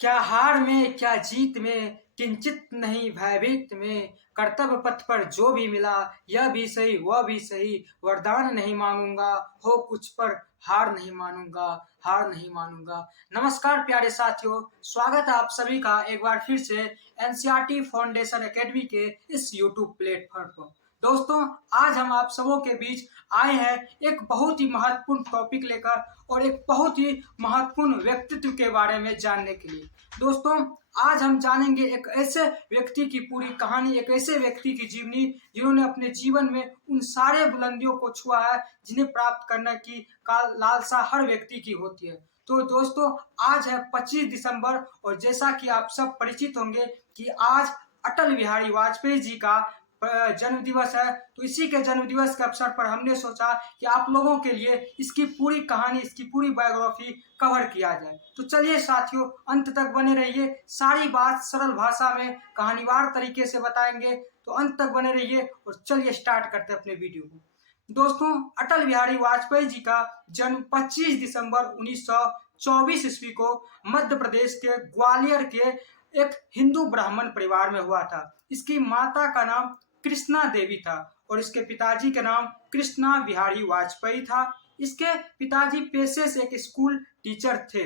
क्या हार में क्या जीत में किंचित नहीं भयभीत में, कर्तव्य पथ पर जो भी मिला यह भी सही वह भी सही, वरदान नहीं मांगूंगा हो कुछ पर हार नहीं मानूंगा, हार नहीं मानूंगा। नमस्कार प्यारे साथियों, स्वागत है आप सभी का एक बार फिर से एनसीईआरटी फाउंडेशन एकेडमी के इस यूट्यूब प्लेटफॉर्म पर। दोस्तों, आज हम आप सबों के बीच आए हैं एक बहुत ही महत्वपूर्ण टॉपिक लेकर और एक बहुत ही महत्वपूर्ण व्यक्तित्व के बारे में जानने के लिए। दोस्तों, आज हम जानेंगे एक ऐसे व्यक्ति की पूरी कहानी, एक ऐसे व्यक्ति की जीवनी जिन्होंने अपने जीवन में उन सारे बुलंदियों को छुआ है जिन्हें प्राप्त करने की लालसा हर व्यक्ति की होती है। तो दोस्तों, आज है 25 दिसंबर और जैसा कि आप सब परिचित होंगे कि आज अटल बिहारी वाजपेयी जी का जन्म दिवस है। तो इसी के जन्म दिवस के अवसर पर हमने सोचा कि आप लोगों के लिए इसकी पूरी कहानी, इसकी पूरी बायोग्राफी कवर किया जाए। तो चलिए साथियों, अंत तक बने रहिए। सारी बात सरल भाषा में कहानीवार तरीके से बताएंगे, तो अंत तक बने रहिए और चलिए स्टार्ट करते हैं अपने वीडियो को। दोस्तों, अटल बिहारी वाजपेयी जी का जन्म 25 दिसंबर 1924 ईस्वी को मध्य प्रदेश के ग्वालियर के एक हिंदू ब्राह्मण परिवार में हुआ था। इसकी माता का नाम कृष्णा देवी था और इसके पिताजी का नाम कृष्णा बिहारी वाजपेयी था। इसके पिताजी पेशे से एक स्कूल टीचर थे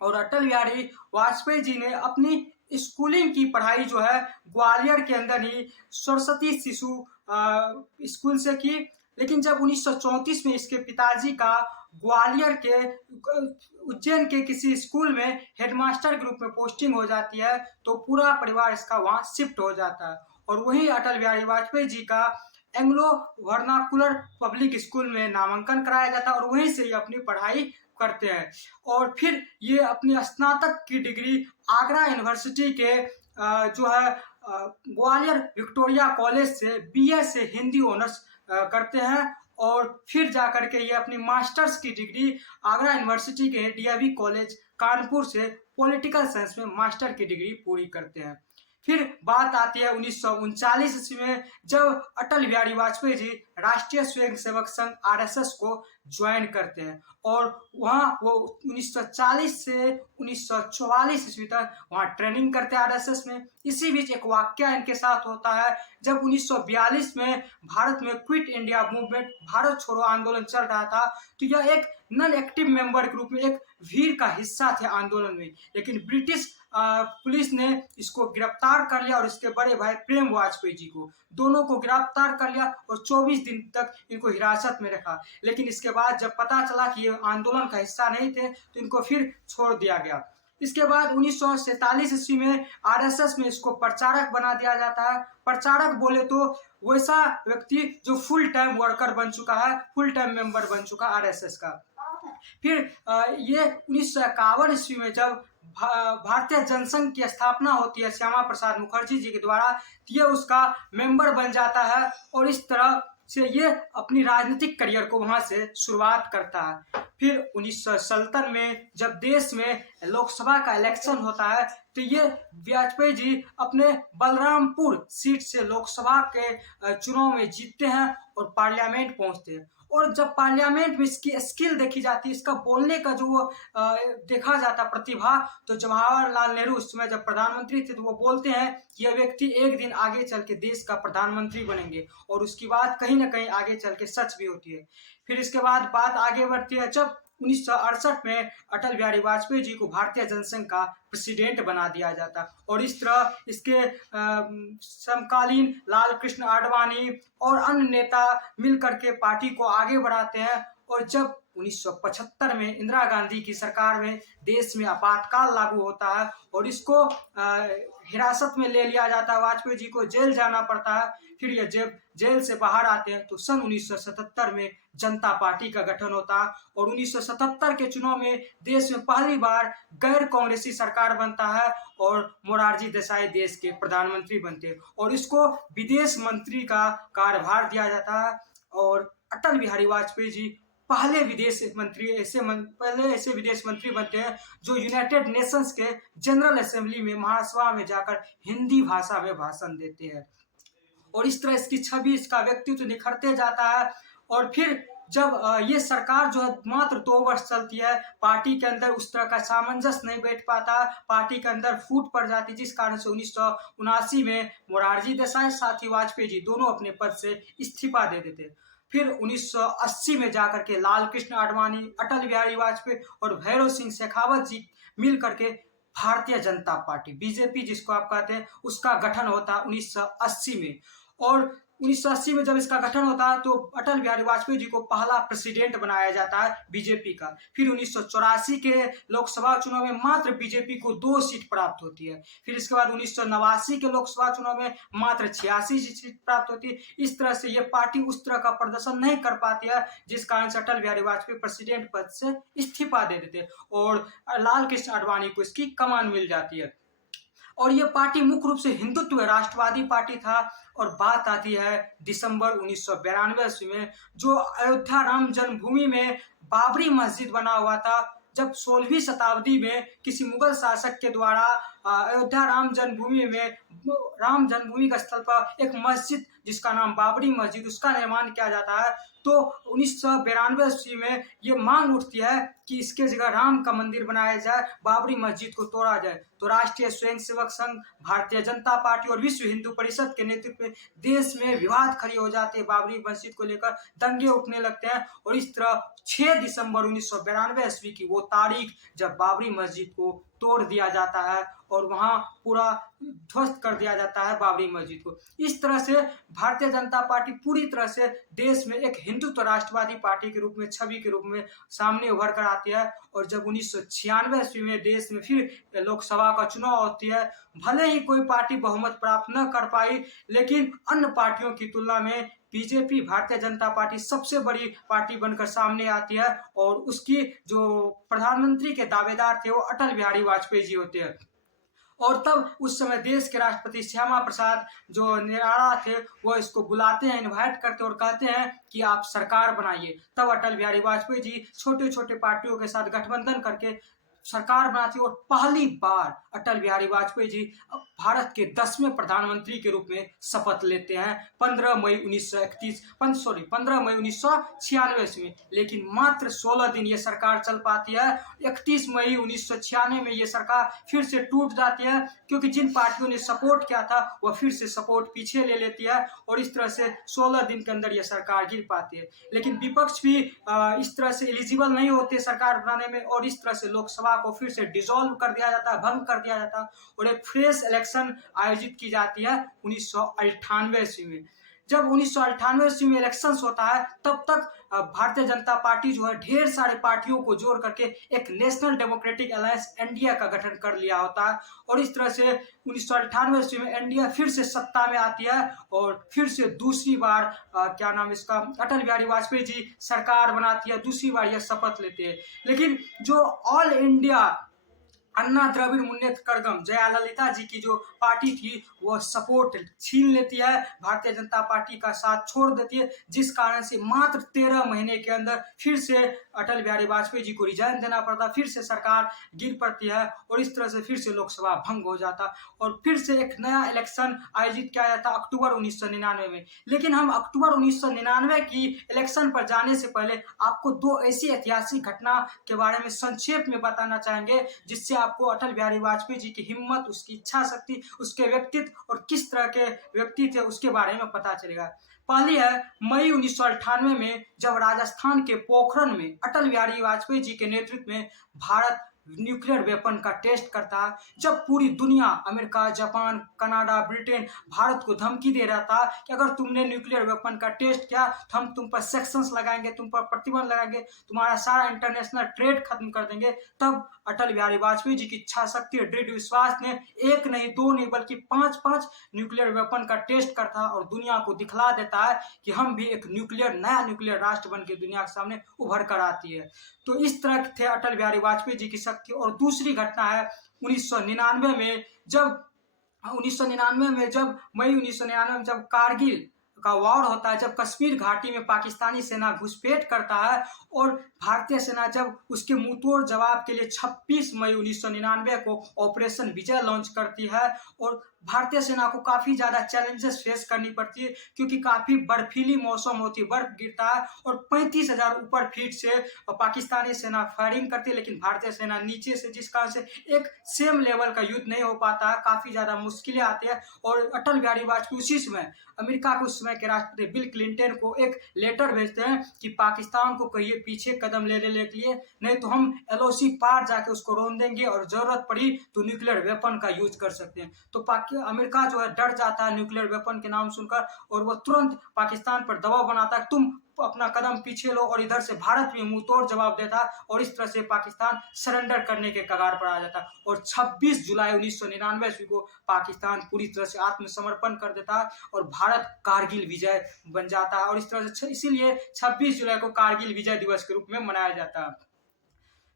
और अटल बिहारी वाजपेयी जी ने अपनी स्कूलिंग की पढ़ाई जो है ग्वालियर के अंदर ही सरस्वती शिशु स्कूल से की। लेकिन जब 1934 में इसके पिताजी का ग्वालियर के उज्जैन के किसी स्कूल में हेडमास्टर के रूप में पोस्टिंग हो जाती है, तो पूरा परिवार इसका वहां शिफ्ट हो जाता है और वहीं अटल बिहारी वाजपेयी जी का एंग्लो वर्नाकुलर पब्लिक स्कूल में नामांकन कराया जाता है और वहीं से ये अपनी पढ़ाई करते हैं। और फिर ये अपनी स्नातक की डिग्री आगरा यूनिवर्सिटी के जो है ग्वालियर विक्टोरिया कॉलेज से बीए से हिंदी ऑनर्स करते हैं और फिर जाकर के ये अपनी मास्टर्स की डिग्री आगरा यूनिवर्सिटी के डीएवी कॉलेज कानपुर से पॉलिटिकल साइंस में मास्टर की डिग्री पूरी करते हैं। फिर बात आती है 1939 ईस्वी में, जब अटल बिहारी वाजपेयी जी राष्ट्रीय स्वयंसेवक संघ आरएसएस को ज्वाइन करते हैं और वहाँ वो 1940 से 1944 ईस्वी तक वहाँ ट्रेनिंग करते हैं आरएसएस में। इसी बीच एक वाकया इनके साथ होता है, जब 1942 में भारत में क्विट इंडिया मूवमेंट, भारत छोड़ो आंदोलन चल रहा था, तो यह एक नॉन एक्टिव मेंबर के रूप में एक भीड़ का हिस्सा थे आंदोलन में। लेकिन ब्रिटिश पुलिस ने इसको गिरफ्तार कर लिया और इसके बड़े भाई प्रेम वाजपेयी जी को, दोनों को गिरफ्तार कर लिया और 24 दिन तक इनको हिरासत में रखा। लेकिन इसके बाद जब पता चला कि ये आंदोलन का हिस्सा नहीं थे, तो इनको फिर छोड़ दिया गया। इसके बाद 1947 ईस्वी में आरएसएस में इसको प्रचारक बना दिया जाता है। प्रचारक बोले तो वैसा व्यक्ति जो फुल टाइम वर्कर बन चुका है, फुल टाइम मेंबर बन चुका आरएसएस का। फिर ये 1951 ईस्वी में जब भारतीय जनसंघ की स्थापना होती है श्यामा प्रसाद मुखर्जी जी के द्वारा, ये उसका मेंबर बन जाता है और इस तरह से ये अपनी राजनीतिक करियर को वहां से शुरुआत करता है। फिर 1977 में जब देश में लोकसभा का इलेक्शन होता है, तो ये वाजपेयी जी अपने बलरामपुर सीट से लोकसभा के चुनाव में जीतते हैं और पार्लियामेंट पहुंचते हैं। और जब पार्लियामेंट में इसकी स्किल देखी जाती है, इसका बोलने का जो देखा जाता प्रतिभा, तो जवाहरलाल नेहरू उस समय जब प्रधानमंत्री थे, तो वो बोलते हैं कि यह व्यक्ति एक दिन आगे चल के देश का प्रधानमंत्री बनेंगे और उसकी बात कहीं ना कहीं आगे चल के सच भी होती है। फिर इसके बाद बात आगे बढ़ती है, जब 1968 में अटल बिहारी वाजपेयी जी को भारतीय जनसंघ का प्रेसिडेंट बना दिया जाता और इस तरह इसके समकालीन लाल कृष्ण आडवाणी और अन्य नेता मिलकर के पार्टी को आगे बढ़ाते हैं। और जब 1975 में इंदिरा गांधी की सरकार में देश में आपातकाल लागू होता है और इसको हिरासत में ले लिया जाता है, वाजपेयी जी को जेल जाना पड़ता है। फिर ये जब जेल से बाहर आते हैं, तो सन 1977 में जनता पार्टी का गठन होता है और 1977 के चुनाव में देश में पहली बार गैर कांग्रेसी सरकार बनता है और मोरारजी देसाई देश के प्रधानमंत्री बनते हैं और इसको विदेश मंत्री का कार्यभार दिया जाता है। और अटल बिहारी वाजपेयी जी पहले ऐसे विदेश मंत्री बनते हैं जो यूनाइटेड नेशंस के जनरल असेंबली में, महासभा में जाकर हिंदी भाषा में भाषण देते हैं और इस तरह इसकी छवि, इसका व्यक्तित्व निखरते जाता है। और फिर जब ये सरकार जो है मात्र 2 वर्ष चलती है, पार्टी के अंदर उस तरह का सामंजस्य नहीं बैठ पाता, पार्टी के अंदर फूट पड़ जाती, जिस कारण से 1979 में मोरारजी देसाई साथ ही वाजपेयी जी दोनों अपने पद से इस्तीफा दे देते। फिर 1980 में जाकर के लाल कृष्ण आडवाणी, अटल बिहारी वाजपेयी और भैरव सिंह शेखावत जी मिल करके भारतीय जनता पार्टी बीजेपी जिसको आप कहते हैं उसका गठन होता है 1980 में। और 1980 में जब इसका गठन होता है तो अटल बिहारी वाजपेयी जी को पहला प्रेसिडेंट बनाया जाता है बीजेपी का। फिर 1984 के लोकसभा चुनाव में मात्र बीजेपी को 2 सीट प्राप्त होती है। फिर इसके बाद 1989 के लोकसभा चुनाव में मात्र 86 सीट प्राप्त होती है। इस तरह से ये पार्टी उस तरह का प्रदर्शन नहीं कर पाती है, जिस कारण से अटल बिहारी वाजपेयी प्रेसिडेंट पद से इस्तीफा दे देते और लाल कृष्ण आडवाणी को इसकी कमान मिल जाती है। और ये पार्टी मुख्य रूप से हिंदुत्व राष्ट्रवादी पार्टी था। और बात आती है दिसंबर 1992 में, जो अयोध्या राम जन्मभूमि में बाबरी मस्जिद बना हुआ था। जब 16वीं शताब्दी में किसी मुगल शासक के द्वारा अयोध्या राम जन्मभूमि के स्थल पर एक मस्जिद जिसका नाम बाबरी मस्जिद उसका निर्माण किया जाता है, तो 1992 में ये मांग उठती है कि इसके जगह राम का मंदिर बनाया जाए, बाबरी मस्जिद को तोड़ा जाए। तो राष्ट्रीय स्वयंसेवक संघ, भारतीय जनता पार्टी और विश्व हिंदू परिषद के नेतृत्व में देश में विवाद खड़ी हो जाते हैं, बाबरी मस्जिद को लेकर दंगे उठने लगते हैं। और इस तरह 6 दिसंबर 1992 की वो तारीख जब बाबरी मस्जिद को तोड़ दिया जाता है और वहां पूरा ध्वस्त कर दिया जाता है बाबरी मस्जिद को। इस तरह से भारतीय जनता पार्टी पूरी तरह से देश में एक हिंदुत्व राष्ट्रवादी पार्टी के रूप में, छवि के रूप में सामने उभर कर आती है। और जब 1996 में देश में फिर लोकसभा का चुनाव होती है, भले ही कोई पार्टी बहुमत प्राप्त न कर पाई, लेकिन अन्य पार्टियों की तुलना में बीजेपी भारतीय जनता पार्टी सबसे बड़ी पार्टी बनकर सामने आती है। और उसकी जो प्रधानमंत्री के दावेदार थे वो अटल बिहारी वाजपेयी जी होते हैं। और तब उस समय देश के राष्ट्रपति श्यामा प्रसाद जो निराला थे वो इसको बुलाते हैं, इनवाइट करते और कहते हैं कि आप सरकार बनाइए। तब अटल बिहारी वाजपेयी जी छोटे छोटे पार्टियों के साथ गठबंधन करके सरकार बनाती और पहली बार अटल बिहारी वाजपेयी जी भारत के 10वें प्रधानमंत्री के रूप में शपथ लेते हैं 15 मई 1996 में। लेकिन मात्र 16 दिन ये सरकार चल पाती है। 31 मई 1996 में ये सरकार फिर से टूट जाती है, क्योंकि जिन पार्टियों ने सपोर्ट किया था वह फिर से सपोर्ट पीछे ले लेती है और इस तरह से 16 दिन के अंदर यह सरकार गिर पाती है। लेकिन विपक्ष भी इस तरह से एलिजिबल नहीं होते सरकार बनाने में और इस तरह से लोकसभा को फिर से डिसॉल्व कर दिया जाता है, भंग कर दिया जाता है और एक फ्रेश इलेक्शन आयोजित की जाती है 1998 में। जब 1998 में इलेक्शंस होता है तब तक भारतीय जनता पार्टी जो है ढेर सारे पार्टियों को जोड़ करके एक नेशनल डेमोक्रेटिक अलायंस एनडीए का गठन कर लिया होता है। और इस तरह से 1998 में एनडीए फिर से सत्ता में आती है और फिर से दूसरी बार क्या नाम इसका अटल बिहारी वाजपेयी जी सरकार बनाती है, दूसरी बार यह शपथ लेते हैं। लेकिन जो ऑल इंडिया अन्ना द्रविड़ मुन्नेत्र कड़गम जयललिता जी की जो पार्टी थी वह सपोर्ट छीन लेती है, भारतीय जनता पार्टी का साथ छोड़ देती है, जिस कारण से मात्र 13 महीने के अंदर फिर से अटल बिहारी वाजपेयी जी को रिजाइन देना पड़ता, फिर से सरकार गिर पड़ती है और इस तरह से फिर से लोकसभा भंग हो जाता और फिर से एक नया इलेक्शन आयोजित किया जाता अक्टूबर 1999 में। लेकिन हम अक्टूबर 1999 की इलेक्शन पर जाने से पहले आपको 2 ऐसी ऐतिहासिक घटना के बारे में संक्षेप में बताना चाहेंगे जिससे आपको अटल बिहारी वाजपेयी जी की हिम्मत, उसकी इच्छा शक्ति, उसके व्यक्तित्व और किस तरह के व्यक्ति थे उसके बारे में पता चलेगा। पहली है मई 1998 में जब राजस्थान के पोखरण में अटल बिहारी वाजपेयी जी के नेतृत्व में भारत न्यूक्लियर वेपन का टेस्ट करता है। जब पूरी दुनिया America, Japan, Canada, Britain Bharat को धमकी दे रहा था कि अगर तुमने न्यूक्लियर वेपन का टेस्ट किया तो हम तुम पर सेक्शंस लगाएंगे, तुम पर प्रतिबंध लगाएंगे, तुम्हारा सारा इंटरनेशनल ट्रेड खत्म कर देंगे। तब अटल बिहारी वाजपेयी जी की इच्छा शक्ति और दृढ़ विश्वास ने 1 नहीं 2 नहीं बल्कि 5 न्यूक्लियर वेपन का टेस्ट करता और दुनिया को दिखला देता है कि हम भी एक नया न्यूक्लियर राष्ट्र बन के दुनिया के सामने उभर कर आती है। तो इस तरह थे अटल बिहारी वाजपेयी जी की शक्ति। और दूसरी घटना है 1999 में जब मई 1999 में जब का वॉर होता है, जब कश्मीर घाटी में पाकिस्तानी सेना घुसपैठ करता है और भारतीय सेना जब उसके मुंहतोड़ जवाब के लिए 26 मई 1999 को ऑपरेशन विजय लॉन्च करती है और भारतीय सेना को काफी ज्यादा चैलेंजेस फेस करनी पड़ती है, क्योंकि काफी बर्फीली मौसम होती है, बर्फ गिरता है और 35,000 ऊपर फीट से पाकिस्तानी सेना फायरिंग करती है, लेकिन भारतीय सेना नीचे से, जिस कारण से एक सेम लेवल का युद्ध नहीं हो पाता है, काफी ज्यादा मुश्किलें आती है। और अटल बिहारी वाजपेयी उसी समय अमेरिका के उस समय के राष्ट्रपति बिल क्लिंटन को एक लेटर भेजते हैं कि पाकिस्तान को कहिए पीछे कदम लेने के लिए, नहीं तो हम एलओसी पार जाके उसको रोन देंगे और जरूरत पड़ी तो न्यूक्लियर वेपन का यूज कर सकते हैं। तो अमेरिका जो है डर जाता है न्यूक्लियर वेपन के नाम सुनकर और वो तुरंत पाकिस्तान पर दबाव बनाता है, तुम अपना कदम पीछे लो, और इधर से भारत भी मुंह तोड़ जवाब देता और इस तरह से पाकिस्तान सरेंडर करने के कगार पर आ जाता और 26 जुलाई 1999 ईस्वी को पाकिस्तान पूरी तरह से आत्मसमर्पण कर देता है और भारत कारगिल विजय बन जाता है। और इस तरह से इसीलिए 26 जुलाई को कारगिल विजय दिवस के रूप में मनाया जाता है।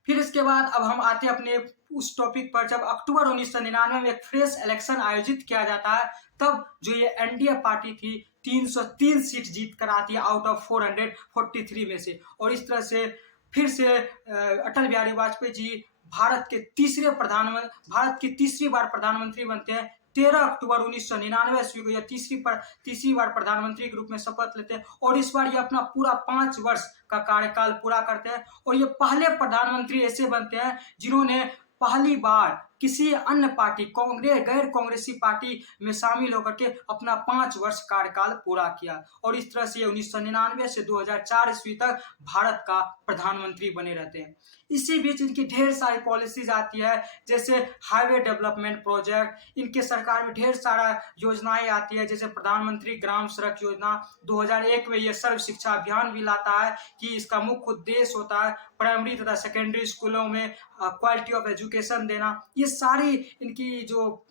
फिर इसके बाद अब हम आते हैं अपने उस टॉपिक पर, जब अक्टूबर 1999 में एक फ्रेश इलेक्शन आयोजित किया जाता है, तब जो ये एनडीए पार्टी थी 303 सीट जीत कर आती है आउट ऑफ 443 में से, और इस तरह से फिर से अटल बिहारी वाजपेयी जी भारत की तीसरी बार प्रधानमंत्री बनते हैं। 13 अक्टूबर 1999 ईस्वी को यह तीसरी बार प्रधानमंत्री के रूप में शपथ लेते हैं और इस बार ये अपना पूरा 5 वर्ष का कार्यकाल पूरा करते हैं और ये पहले प्रधानमंत्री ऐसे बनते हैं जिन्होंने पहली बार किसी अन्य पार्टी गैर कांग्रेसी पार्टी में शामिल होकर के अपना 5 वर्ष कार्यकाल पूरा किया और इस तरह से 1999 से 2004 ईस्वी तक भारत का प्रधानमंत्री बने रहते हैं। इसी बीच इनकी ढेर सारी पॉलिसीज आती है, जैसे हाईवे डेवलपमेंट प्रोजेक्ट, इनके सरकार में ढेर सारा योजनाएं आती है, जैसे प्रधानमंत्री ग्राम सड़क योजना। 2001 में यह सर्व शिक्षा अभियान भी लाता है कि इसका मुख्य उद्देश्य होता है प्राइमरी तथा सेकेंडरी स्कूलों में क्वालिटी ऑफ एजुकेशन देना। ये सारी इनकी जो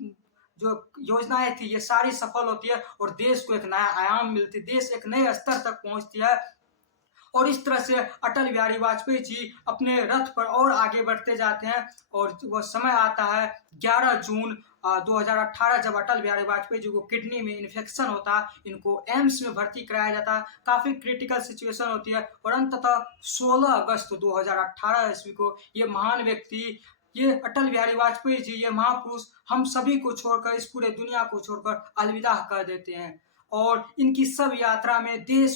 योजनाएं थी ये सारी सफल होती है और देश को एक नया आयाम मिलती, देश एक नए स्तर तक पहुंचती है। और इस तरह से अटल बिहारी वाजपेयी जी अपने रथ पर और आगे बढ़ते जाते हैं और वह समय आता है 11 जून 2018, जब अटल बिहारी वाजपेयी जी को किडनी में इन्फेक्शन होता है, इनको एम्स में भर्ती कराया जाता है, काफी क्रिटिकल सिचुएशन होती है और अंततः 16 अगस्त 2018 ईस्वी को ये महान व्यक्ति, ये अटल बिहारी वाजपेयी जी, ये महापुरुष हम सभी को छोड़कर, इस पूरे दुनिया को छोड़कर अलविदा कर देते हैं। और इनकी सब यात्रा में देश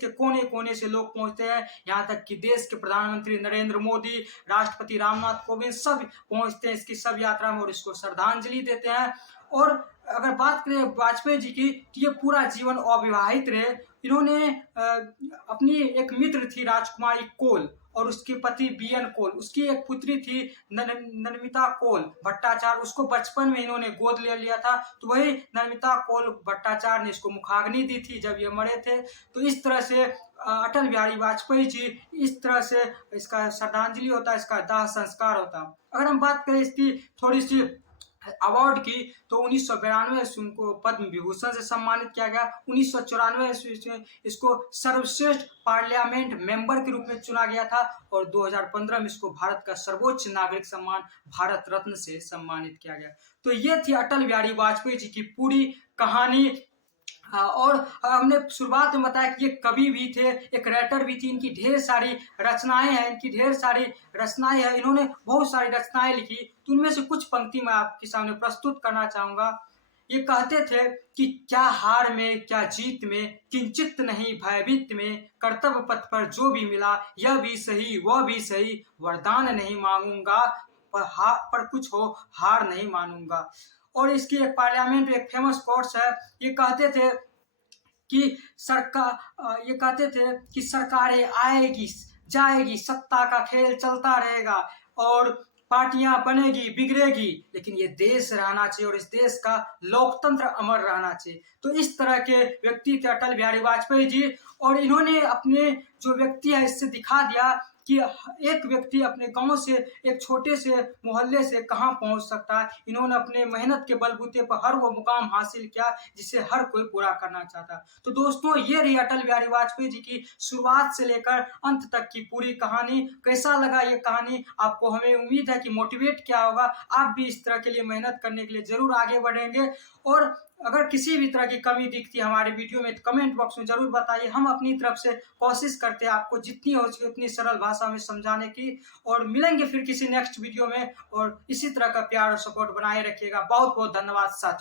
के कोने कोने से लोग पहुंचते हैं, यहाँ तक कि देश के प्रधानमंत्री नरेंद्र मोदी, राष्ट्रपति रामनाथ कोविंद सब पहुंचते हैं इसकी सब यात्रा में और इसको श्रद्धांजलि देते हैं। और अगर बात करें वाजपेयी जी की, तो ये पूरा जीवन अविवाहित रहे। इन्होंने अपनी एक मित्र थी राजकुमारी कोल और उसके पति बीएन कोल, उसकी एक पुत्री थी नमिता कोल भट्टाचार्य, उसको बचपन में इन्होंने गोद ले लिया था, तो वही नमिता कोल भट्टाचार्य ने इसको मुखाग्नि दी थी जब ये मरे थे। तो इस तरह से अटल बिहारी वाजपेयी जी, इस तरह से इसका श्रद्धांजलि होता है, इसका दाह संस्कार होता है। अगर हम बात करें इसकी थोड़ी सी अवार्ड की, तो 1992 से उनको पद्म विभूषण से सम्मानित किया गया। 1994 में इसको सर्वश्रेष्ठ पार्लियामेंट मेंबर के रूप में चुना गया था और 2015 में इसको भारत का सर्वोच्च नागरिक सम्मान भारत रत्न से सम्मानित किया गया। तो ये थी अटल बिहारी वाजपेयी जी की पूरी कहानी। और हमने शुरुआत में बताया कि ये कवि भी थे, एक राइटर भी थी, इनकी ढेर सारी रचनाएं हैं, इन्होंने बहुत सारी रचनाएं लिखी। तो उनमें से कुछ पंक्ति मैं आपके सामने प्रस्तुत करना चाहूंगा। ये कहते थे कि क्या हार में क्या जीत में, किंचित नहीं भयभीत में, कर्तव्य पथ पर जो भी मिला यह भी सही वह भी सही, वरदान नहीं मांगूंगा पर कुछ हो हार नहीं मानूंगा। और इसकी एक पार्लियामेंट में एक फेमस कोट्स है, ये कहते थे कि सरकारें आएगी जाएगी, सत्ता का खेल चलता रहेगा और पार्टियां बनेगी बिगड़ेगी, लेकिन ये देश रहना चाहिए और इस देश का लोकतंत्र अमर रहना चाहिए। तो इस तरह के व्यक्ति थे अटल बिहारी वाजपेयी जी और इन्होंने अपने जो व्यक्ति है इससे दिखा दिया कि एक व्यक्ति अपने गांव से, एक छोटे से मोहल्ले से कहां पहुंच सकता है। इन्होंने अपने मेहनत के बलबूते पर हर वो मुकाम हासिल किया जिसे हर कोई पूरा करना चाहता। तो दोस्तों, ये रही अटल बिहारी वाजपेयी जी की शुरुआत से लेकर अंत तक की पूरी कहानी। कैसा लगा ये कहानी आपको? हमें उम्मीद है कि मोटिवेट किया होगा, आप भी इस तरह के लिए मेहनत करने के लिए जरूर आगे बढ़ेंगे। और अगर किसी भी तरह की कमी दिखती है हमारे वीडियो में तो कमेंट बॉक्स में ज़रूर बताइए। हम अपनी तरफ से कोशिश करते हैं आपको जितनी हो सके उतनी सरल भाषा में समझाने की। और मिलेंगे फिर किसी नेक्स्ट वीडियो में, और इसी तरह का प्यार और सपोर्ट बनाए रखिएगा। बहुत बहुत धन्यवाद साथियों।